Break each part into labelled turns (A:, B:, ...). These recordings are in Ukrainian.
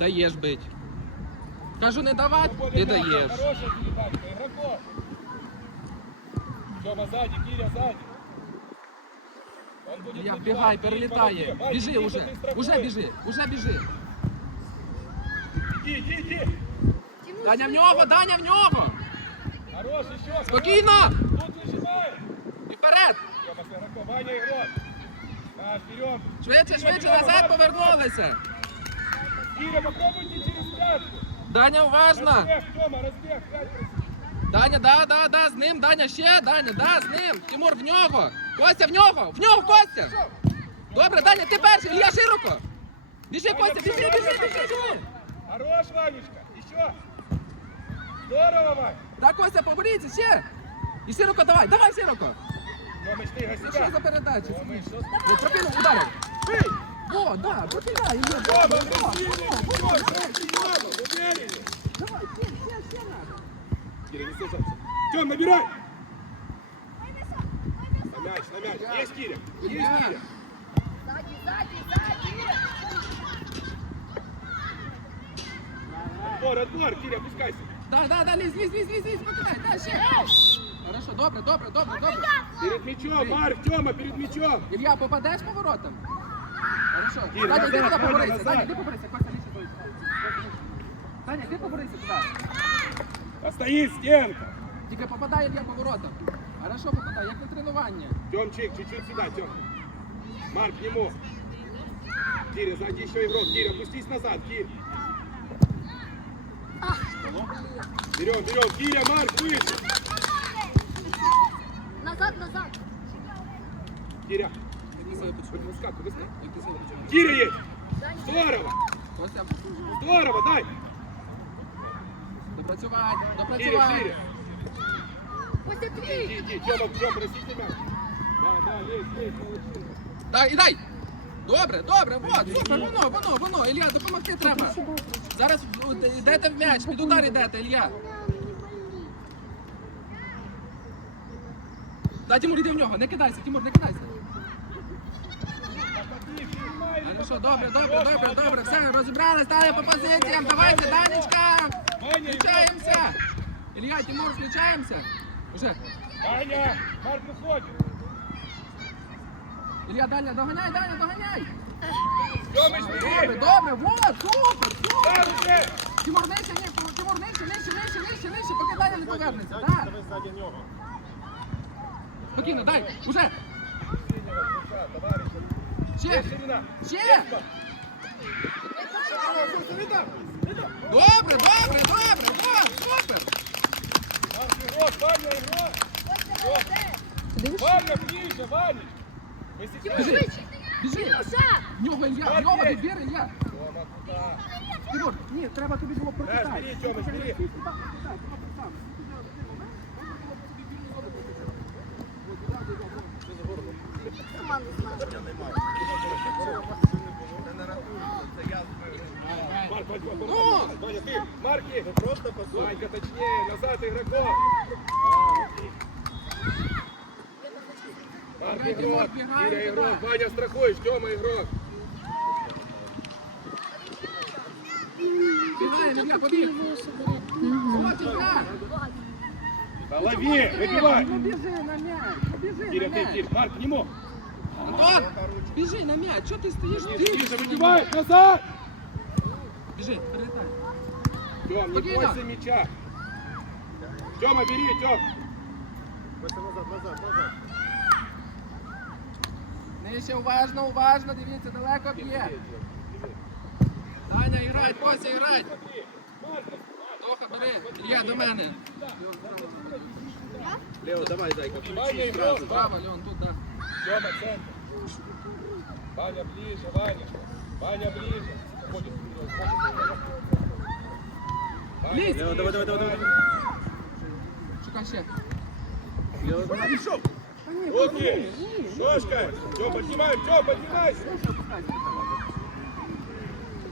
A: Даєш бить. Кажу, не давати, ти даєш.
B: Хорошая передача, игроков. Тёма сзади, Киря сзади. Он будет
A: Я
B: выбивать,
A: бігай,
B: бить
A: перелітає.
B: по ноге.
A: Біжи
B: Ваня,
A: уже.
B: ты страхуешь.
A: Уже біжи, уже біжи.
B: Иди, иди, иди.
A: Даня в нього, Даня в нього.
B: Хорош, еще.
A: Спокійно.
B: Тут выжимаем.
A: І вперед.
B: Тёма с игроком. Ваня игрок. Да, вперед.
A: Швидше, швидше назад повернулися.
B: Киря, попробуйте через пятку.
A: Даня, уважно.
B: Разбег, Тёма, разбег. пять раз.
A: Даня, да, да, да, з ним, Даня, ще, Даня, да, з ним. Тимур, в нього. Костя, в нього, в нього, Костя. Добре, Даня, ти перший, Ілля широко. Біжи, Костя, біжи, біжи, біжи, біжи.
B: Хорош, Ванечка. Еще. Здорово, Вань.
A: Да, Костя, поборіться, ще. І широко давай, давай широко.
B: Тёмыч, ты
A: Ну,
B: себя.
A: Що за передача?
B: Тёмыч, что
A: Ну, прокинув, ударив.
B: Эй!
A: О, да, прокидай, Ілля.
B: Тёма,
A: Давай,
B: агрессивнее,
A: давай,
B: вперед,
A: давай,
B: Тёма, увереннее.
A: Давай, ще, ще, ще надо.
B: Киря, не сажаться. Тём, набирай. На мяч, на мяч. Есть Киря, есть Киря.
C: Сзади, сзади, сзади!
B: Отбор, отбор, Киря, опускайся.
A: Да, да, да, лізь, лізь, лізь, лізь, лізь, покидай, да, ще. Хорошо, добре, добре, добре, добре.
B: Перед мячом, Марк, Тёма, перед мячом.
A: Илья, попадешь поворотом? Хорошо. Иди
B: назад,
A: туда
B: Саня,
A: поборися. Саня, иди поборися. Костя, лізь сюди. Саня, ти поборися туди.
B: Постоит стенка.
A: Тільки попадай, Илья, поворотом. Хорошо попадай, як на тренування.
B: Тёмчик, чуть-чуть сюда, Тём. Марк, к нему. Киря, сзади еще игрок. Киря, опустись назад, Киря. Берем, берем. Киря, Марк, выше.
C: Назад, назад!
B: Киря,
A: Які себе почув?
B: выскакивай, быстрее.
A: Які себе почув?
B: Киря есть. Здорово.
A: Костя,
B: Здорово, дай.
A: допрацювати,
B: Киря,
A: допрацювати.
B: шире.
C: Костя,
B: Иди,
C: твій!
B: иди. Тёма, Тём, простите мяч. Да, да, лезь, лезь, молодцы.
A: Дай, і дай. Добре, добре, вот, супер, воно, воно, воно. Ілля, допомогти треба. Зараз ну, йдете в м'яч, під удар йдете, Ілля. Дай, Тимур, іди в нього, не кидайся, Тимур, не кидайся. Хорошо, добре, добре, добре, добре. Все, розібрали, ставимо по позиціям. Давайте, Данечка. Включаємося. Ілля, Тимур, включаємося. Уже.
B: Ваня, Марк уходит.
A: Ілля, Даня, доганяй, Даня, доганяй. Добре, добре, вот, супер, супер. Тимур, нижче, ні, Тимур, нижче, нижче, нижче, нижче, нижче, поки Даня не повернеться. Да. Спокійно, дай, уже. Ще, ще. Добре, добре, добре, вот, супер.
B: Ваня ближе, Ваня.
A: Біжи, біжи. В нього Ілля, в нього відбір Ілля. Тимур, ні, треба тобі було прокидати.
B: Знаєш, бери, Тьомич, бери. Марки. Просто Ванька, точнее, назад игроков. Марк
A: Бегай,
B: игрок,
A: бегай
B: Киря игрок, Ваня страхуешь, Тёма игрок.
A: Бігай, Ілля, побіг. Хватить, Ілля.
B: Да лови, выбивай.
A: Ну біжи на м'яч, ну біжи
B: Киря,
A: на
B: ты,
A: м'яч.
B: Киря, Марк, к нему.
A: Антон, біжи на м'яч, що ти стоїш?
B: Ближе, выбивай, назад.
A: Біжи, перелітай.
B: Тём, не
A: Спокойно.
B: бойся мяча. Тёма, бери, Тём.
A: Нижче, уважно, уважно, дивіться, далеко б'є. Даня, грай, Костя, грай. Тоха, бери. Ілля, до мене.
D: Лео, давай, зайка,
B: Ваня игрок,
A: Право, Леон, тут, да.
B: Тёма, центр. Ваня ближе, Ваня. Ваня ближе. Уходит вперед, уходит вперед. Ваня,
A: Лезь.
D: Лео, давай, давай, давай, давай.
A: Шукай ще.
D: Лео, давай.
A: Та ні,
B: Руки, ножка. Тём, поднимай, Тём, поднимайся.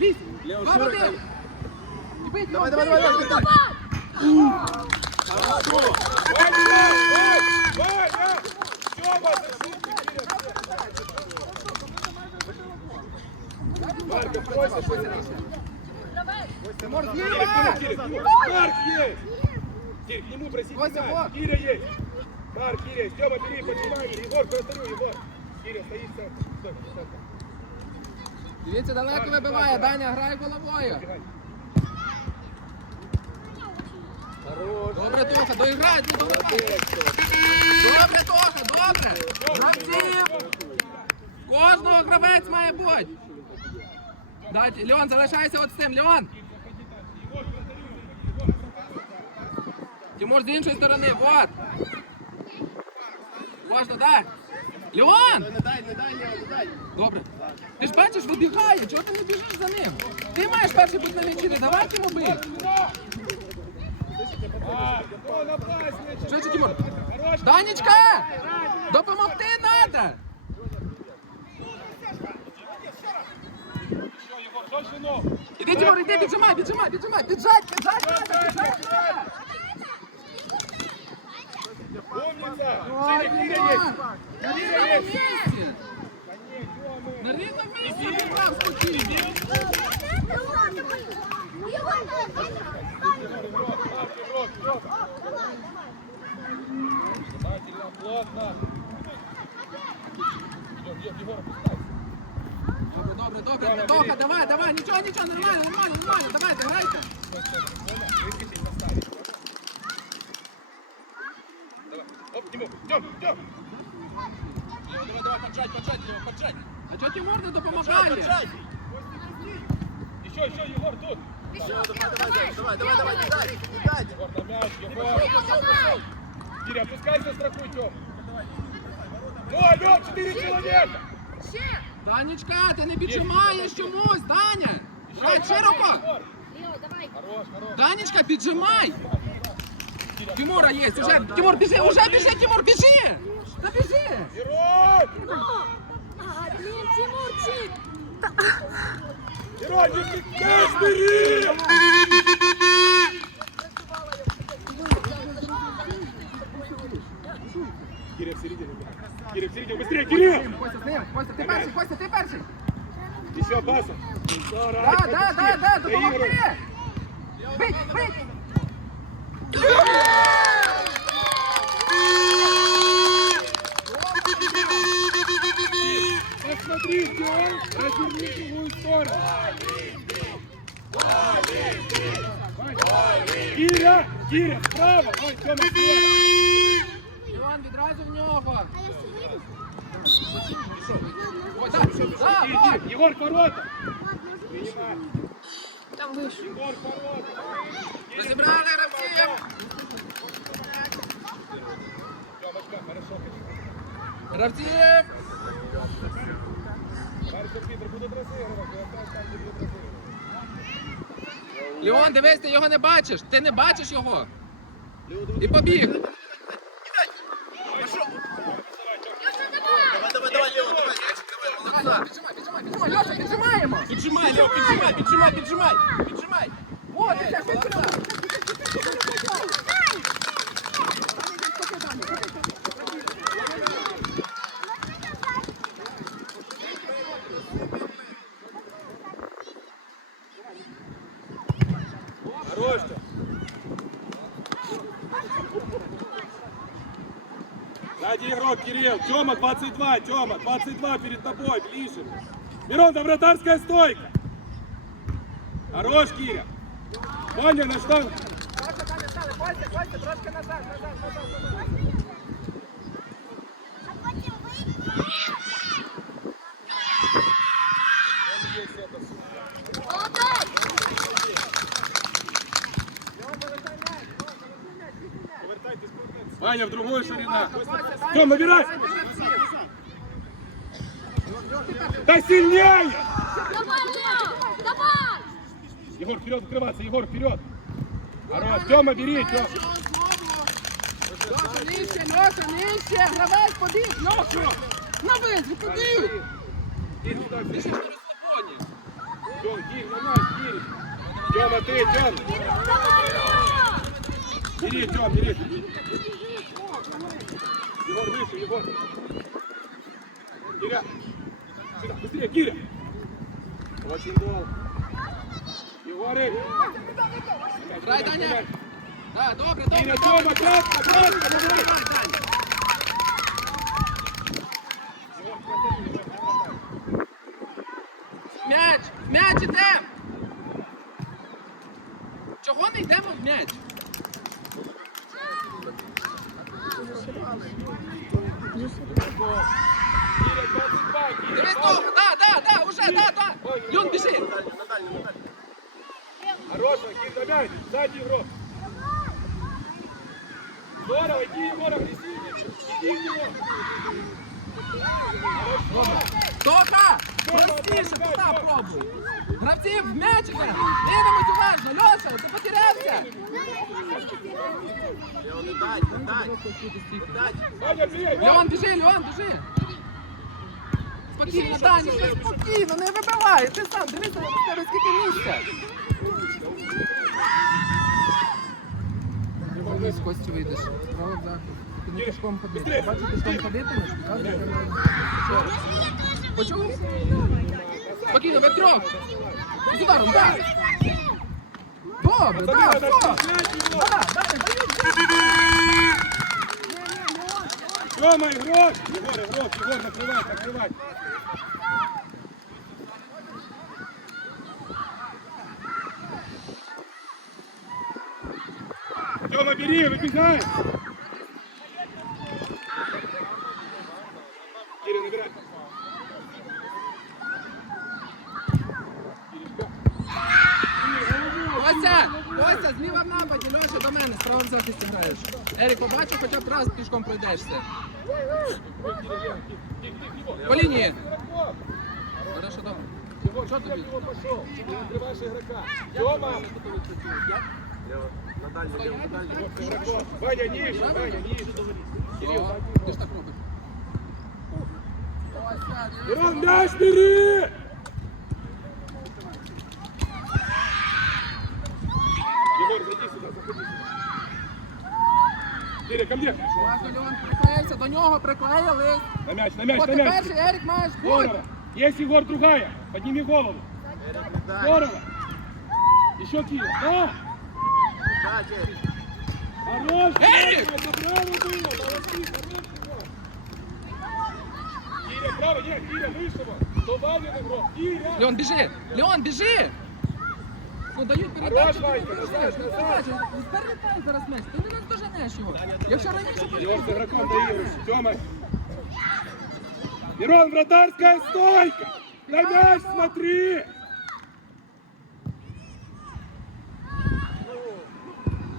A: Лізь.
D: Лео,
A: Два в
D: широко.
A: один. І бить,
D: Давай,
A: Леон,
D: давай,
A: бий.
D: давай,
B: Киря, к нему просите
A: Костя,
B: мяч. Киря есть! Марк, Киря есть! Бери, поднимай! Егор, прострел, Егор! Киря, стоит.
A: Дивіться, далеко вибиває, Даня, грай головою.
B: Бегай.
A: Добре, Тоха, доіграй, не доливай. Добре, Тоха, добре. Гравців. Кожного гравець має бути. Дайте, Леон, залишайся от з цим, Леон. Тимур з іншої сторони, вот. Можна, дай. Леон!
D: Не дай, не дай, Лео, не дай.
A: Добре. Ти ж бачиш, вибігає, чого ти не біжиш за ним? Ти маєш перший бути на м'ячі, не давай йому бити. Це, Тимур? Данечка! Допомогти треба! Іди, Тимур, іди, піджимай, піджимай, піджимай, піджать, піджать, треба, піджать, треба!
B: Умница!
A: На рівному місці! На рівному місці нічого, нічого, нормально, нормально, нормально, давайте, грайте!
B: Высветить, поставить. Давай. Оп, Тимур, идем, идем.
D: Давай, давай, поджать, поджать, Лео, поджать.
A: А чого Тимур не
D: Поджать,
A: допомагає?
D: поджать.
B: Еще, еще, Егор, тут.
D: Давай, давай, давай, давай, давай, не дай, не дай.
B: Егор, на мяч, Егор. Киря, опускайся, страхуй, Тём. Ну, алло, четыре человека.
A: Данечка, ти не піджимаєш чомусь, Даня! Грай широко! Данечка, піджимай! Тимура є, уже, Тимур, біжи, уже біжи, Тимур, біжи! Та біжи!
B: Герой!
C: Тимурчик.
B: Герой, не бери! Киря в середине. Быстрее, Кирилл!
A: Костя, ним, Костя, ти перший, Костя, ти перший!
B: Еще пасом.
A: Да, да, да, да, допомогти! Бить, бить!
B: Посмотри, где разверни в другую сторону. Киря, Киря, справа, ой, Тёма, слева.
A: Іван, відразу в нього! Ой, так, да,
B: Киря,
A: ой!
B: Киря, Егор, к воротам. Принимай. Егор, к воротам.
A: Розібрали гравців!
B: Тёмочка, хорошо, конечно.
A: Гравців!
B: Марк Питер будут разыгрывать, и оставь там, где будут разыгрывать.
A: Леон, дивись, ти його не бачиш! Ти не бачиш його!
D: Лео, давай.
A: І побіг! піджимаємо!
D: Піджимай, Лео, піджимай, піджимай, піджимай, піджимай.
A: О, ти це, ти це!
B: Хорош, Тём. Сзади игрок, Кирилл. Тёма, 22, Тёма, 22 перед тобой, ближе. Мирон, там вратарская стойка. Хорош, Киря. Ваня, на что?
A: Костя, Даня, стали, Костя, Костя, трошки назад, назад, назад, назад.
C: Молодец.
B: Ваня, в другую ширина.
A: Костя, Даня,
B: Тём, набирай.
A: забирайте гравців.
B: Да сильнее!
C: Давай, Лео. Давай.
B: Егор, вперед открываться, Егор, вперед. Хорош, Тёма, бери, Тёма.
A: Льоша, нижче, Льоша, нижче! Гравець побіг! Льоша! На визі, побіг!
B: Кирь, сюда,
A: Ти
B: Кирь.
A: ж на розслабоні!
B: Тём, Кирь, на нас, Кирь. Тёма, ты, Тём.
C: Давай, Лео.
B: Бери, Тём, бери. Егор, выше, Егор. Киря. Сюда, быстрее, Киря. Очень долго. Ігорик.
A: Грай, Даня. Да, добре, добре,
B: Кіря,
A: добре.
B: Тьома, кратко, кратко, давай.
A: М'яч! М'яч іде! Чого не йдемо в м'яч?
B: Кіря, 22, Кіря.
A: Дивись того! Да, да, да, уже, да, да! Люн, біжи!
B: Хорошо, Кир, домяй, сзади игрок. Здорово, иди, Егор, агрессивнее. Иди в него. Хорошо.
A: Тоха! Простіше, туди пробуй! Гравці в м'яч іде! Дивимось уважно! Льоша, ти потерявся! Леон, біжи, Леон, біжи! Спокійно, Дані, що спокійно, не вибивай! Ти сам, дивися, у тебе скільки місця! З Кості вийдеш. Право в. Ти не пішком ходити. Бачиш, пішком ходитимеш, показує. Почув? Спокійно, ви трьох! З ударом, так! Добре, так,
B: Забивай,
A: все!
B: отпускай его.
A: Да, Даня, дають!
B: Тёма, игрок. Егор, игрок, Егор, накрывай, накрывай. Тёма, бери, выбегай.
A: в захисті граєш. Ерік, побачив, хоча б раз пішком пройдешся. По лінії. Хорошо, добре.
B: Егор,
A: Що тобі?
B: Его пошел. Ты накрываешь игрока. Тёма. Игроков. Ваня, ниже, Ваня, ниже. Кирилл,
A: О,
B: задний
A: Ти
B: игрок.
A: ж так робиш. Кося,
B: Мирон, мяч бери! Егор, зайди сюда, заходи сюда. Киря, ко мне.
A: Уважно, Льон, приклеївся, до нього приклеїли.
B: На мяч, на мяч,
A: От
B: на
A: ти
B: мяч.
A: перший, Ерік, маєш бути.
B: Здорово. Есть Егор, другая. Подними голову. Здорово. Еще Киря. Да. Хорош.
A: Эрик!
B: Киря, это браво было. Молодцы, хорош, Егор. Киря, право, нет, Киря, выше его. Добавлен игрок. Киря.
A: Леон, біжи! Леон, біжи! Ну дають
B: Хорош,
A: передачу, ти не
B: Ванька,
A: біжиш,
B: назад,
A: не
B: назад.
A: передачу. Передай зараз м'яч, ти не наздоженеш його. Якщо раніше
B: Идешь с игроком доигрываешь. Тёма. Мирон, вратарская стойка. На мяч смотри.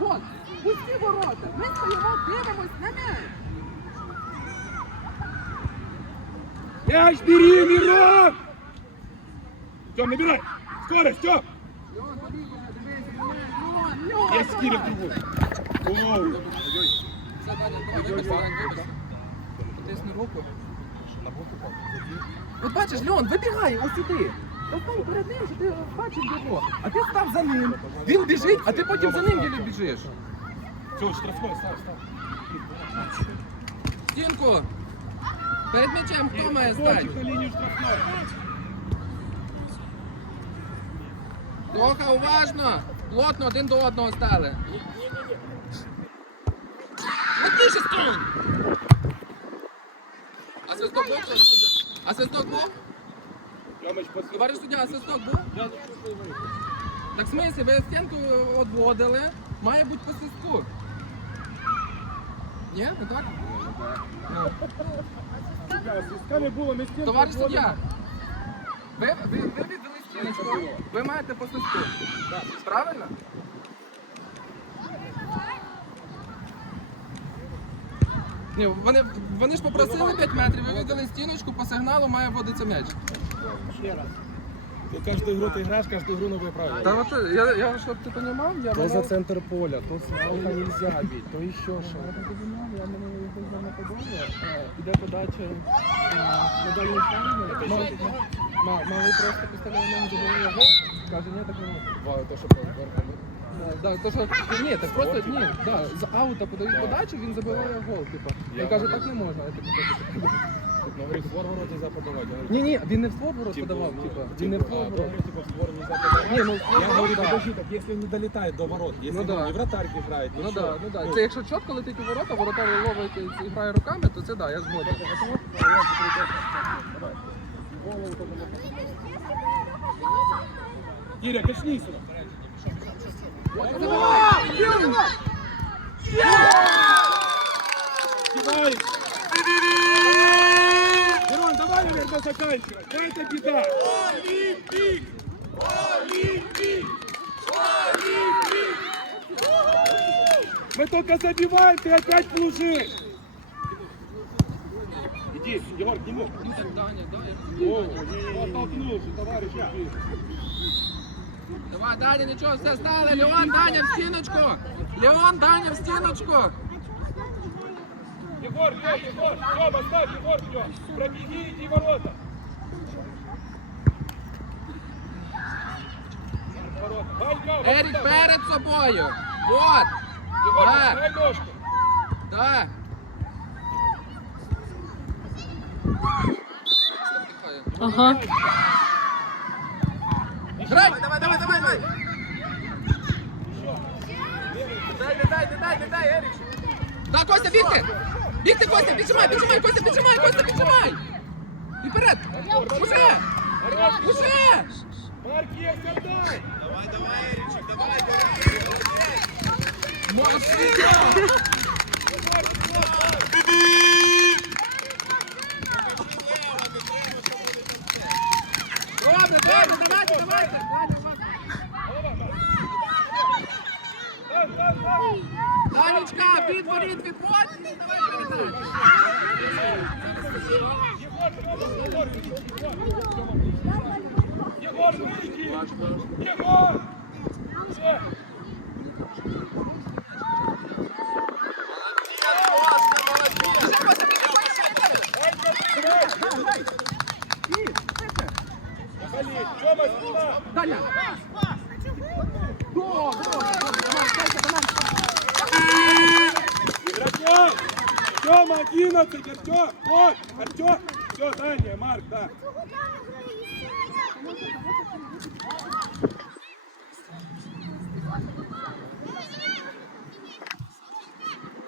A: От, пусті ворота, ми стоїмо, дивимось на м'яч.
B: Мяч бери, Мирон. Тём, набирай. Скорость, Тём.
A: Дань, вибачся. Потисни руку. От бачиш, Леон, вибігай ось сюди. Стань перед ним, що ти бачив його. А ти став за ним. Він біжить, а ти потім за ним ділі біжиш.
B: Все, штрафной, ставь, ставь.
A: Стінку! Перед м'ячем хто має стати?
B: Кончик на линию штрафной.
A: Уважно! Плотно один до одного стали. Плотніше струн! А свисток був? А свисток був?
B: Тёмыч, после...
A: Товариш суддя, а свисток був? Так в смислі, ви стінку відводили, має бути по свистку. Ні, не так? Ну.
B: Да, свистками было, мы стенку
A: Товариш
B: отводим.
A: суддя, ви, ви, ви віддали стіночку, ви маєте по свистку. Правильно? Ні, вони, вони ж попросили 5 метрів, ви віддали стіночку, по сигналу має вводитися м'яч.
E: Ты каждую игру ты играешь, каждую игру новые правила.
A: Та от я, я щоб ти розумів, я
E: То за
A: мене...
E: центр поля, то слева нельзя бить, то еще что. Я так розумію, я мене його на подобає. Іде подача на дальній штангу. Малий просто поставляє ногу забиває гол. Каже, ні, так не можна. То, що
A: Да, то, що, ні, так просто ні, да, з аута подають подачу, він забиває гол, типу. Він каже, так не можна. Я типу, так,
E: Ну, говорит, створ ворота нельзя подавать. Я говорю,
A: Ні, ні, він не в створ ворот подавав,
E: ну,
A: типа. Він не в створ ворот.
E: типа, в створ нельзя подавать.
A: Ні, ну в створ
B: Я говорю,
A: ворот, да.
B: подожди, так если не долетает до ворот, если
A: Ну да.
B: не вратарь играет,
A: Ну
B: ничего.
A: да, ну да. Це якщо чітко летить у ворота, воротар ловить і грає руками, то це да, я згоден.
B: Киря, качни сюда. Кидай. Мирон, давай, наверное, заканчивать. Да это беда. Олимпик! Олимпик! Олимпик! Мы только забиваем, ты опять плужишь. Иди, Егор, к нему.
A: Даня, да,
B: О, оттолкнулся, товарищ. иди.
A: Давай, Даня, нічого, все стали. Леон, Даня, в стіночку. Леон, Даня, в стіночку.
B: Егор, Лёв, Егор, Тёма, ставь, Егор, Лёв. Пробеги, иди в ворота. Ворота. Вань, Лёв,
A: Ерік
B: ворота.
A: перед собою. Вот.
B: Егор,
A: Да.
B: дай ножку.
A: Да.
F: Ага.
A: Грай! Давай, давай, давай, давай! Дай, дай, дай, не дай, Ерік! Да, Костя, бігти! Бігти, Костя, піджимай, піджимай, Костя, піджимай, Костя, піджимай! І вперед! Уже! Уже!
B: Марк есть, отдай.
A: Молодці! Добре, добре, давайте, давайте!
B: Дай, дай, дай.
A: Данечка, відворіт, відводь! Давай, передай!
B: Егор, выйди.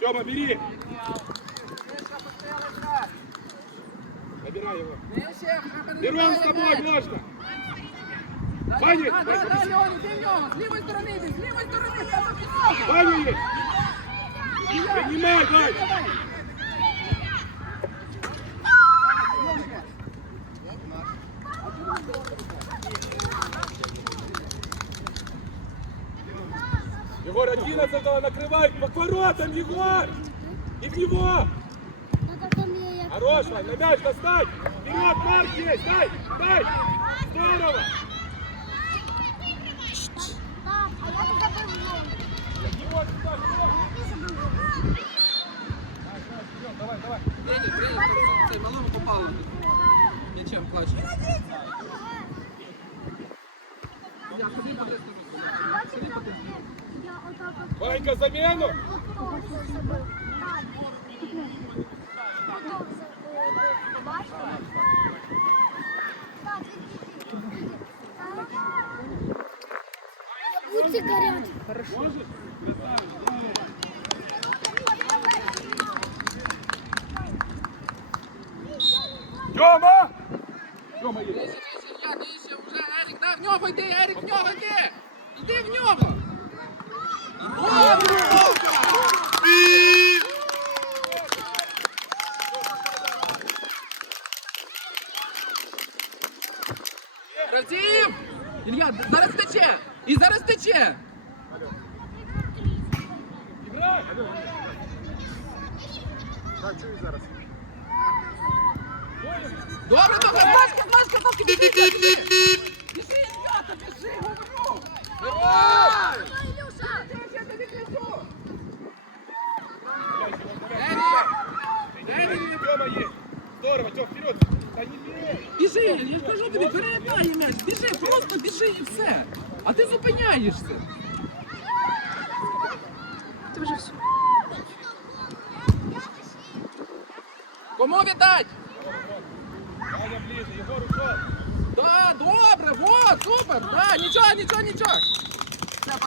B: Тёма, бери! Набирай его. Мирон, с тобой можно! Ваня,
A: Да, да, да, Леоня, в йди, з лівої сторони! Та за підмогу!
B: Ваня! Принимай, Ваня! По воротам, Егор! И в него! Хорош, Вань, на мяч достать! Вперед, Марк есть! Дай! Дай! Здорово! Егор, сюда, что? Давай, давай!
A: Тренер, тренер, цей малому попало. Нічим плаче. Я ходив по тесту. Ходив по тесту.
B: Ванька, замену!
C: Будьте горят.
B: Тёма! Тёма есть!
A: Нижче, нижче, я нижче, вже Ерік, дай в нього йди, Ерік, в нього йди! Йди в нього! Разів! Ілля, зараз тече! І зараз тече!
B: Играй!
A: Добре, добре, Машка, Машка, Машка, біжи, біжи! Ілля, біжи, говорю! Давай!
C: Илюша!
A: Я тобі кажу! Ерік! Ерік!
B: Тёма есть! Здорово, вперед! Да не бей!
A: Біжи, я ж кажу тобі, передай м'яч, біжи, просто біжи і все. А ти зупиняєшся.
F: Ти вже все.
A: Кому віддать?
B: Ближе.
A: Да, добре, вот, супер, да, нічого, нічого, нічого.